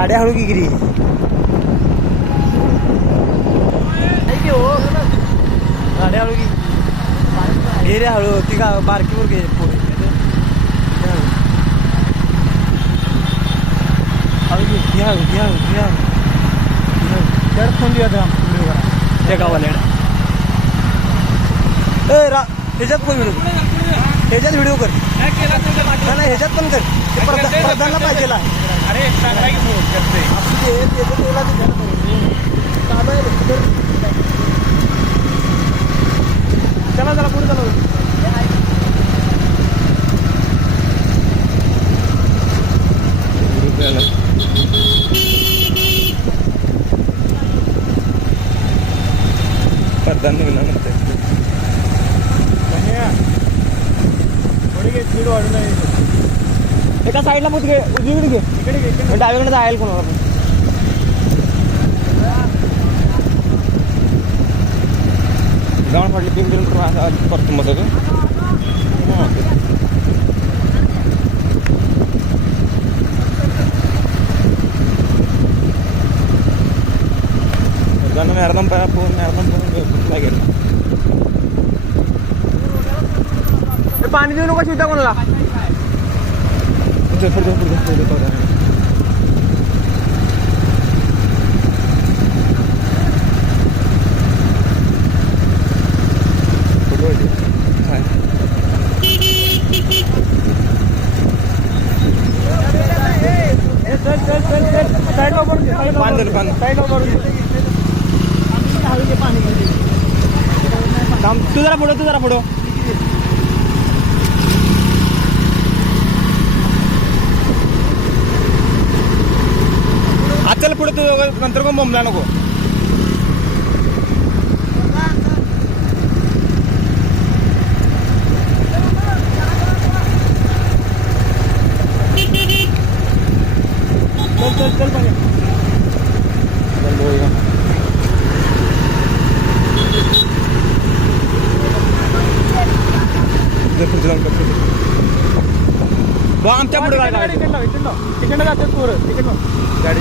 गाड्या हळू की गिरी गाड्या हळू की घे रे हळू ती का बारकीवर घे पुढे हळू घे हळू घे हळू घे हळू त्यात फोन दिया था व्हिडिओ करा त्या गावाला ह्याच्यात पण व्हिडिओ ह्याच्यात व्हिडिओ कर नाही ह्याच्यात पण कर प्रधानला पाहिजे अरे चांगला की फोन करते चला चला पुढे चला प्रधान निघणार म्हणते स्पीड वाढून एका साईडला पण घे उजवीकडे घे इकडे डावीकडे जायला कोणाला पण जाऊन फाटले 3 किलोमीटर परत मग अर्धम लागेल पाणी देऊ नको शिवता कोणाला तू जरा पुढं चल पुढे तू नंतर कोण बोंबला नको चल पाहिजे आमच्या पुढे तिकडनं जातात पोरं तिकडनं गाडी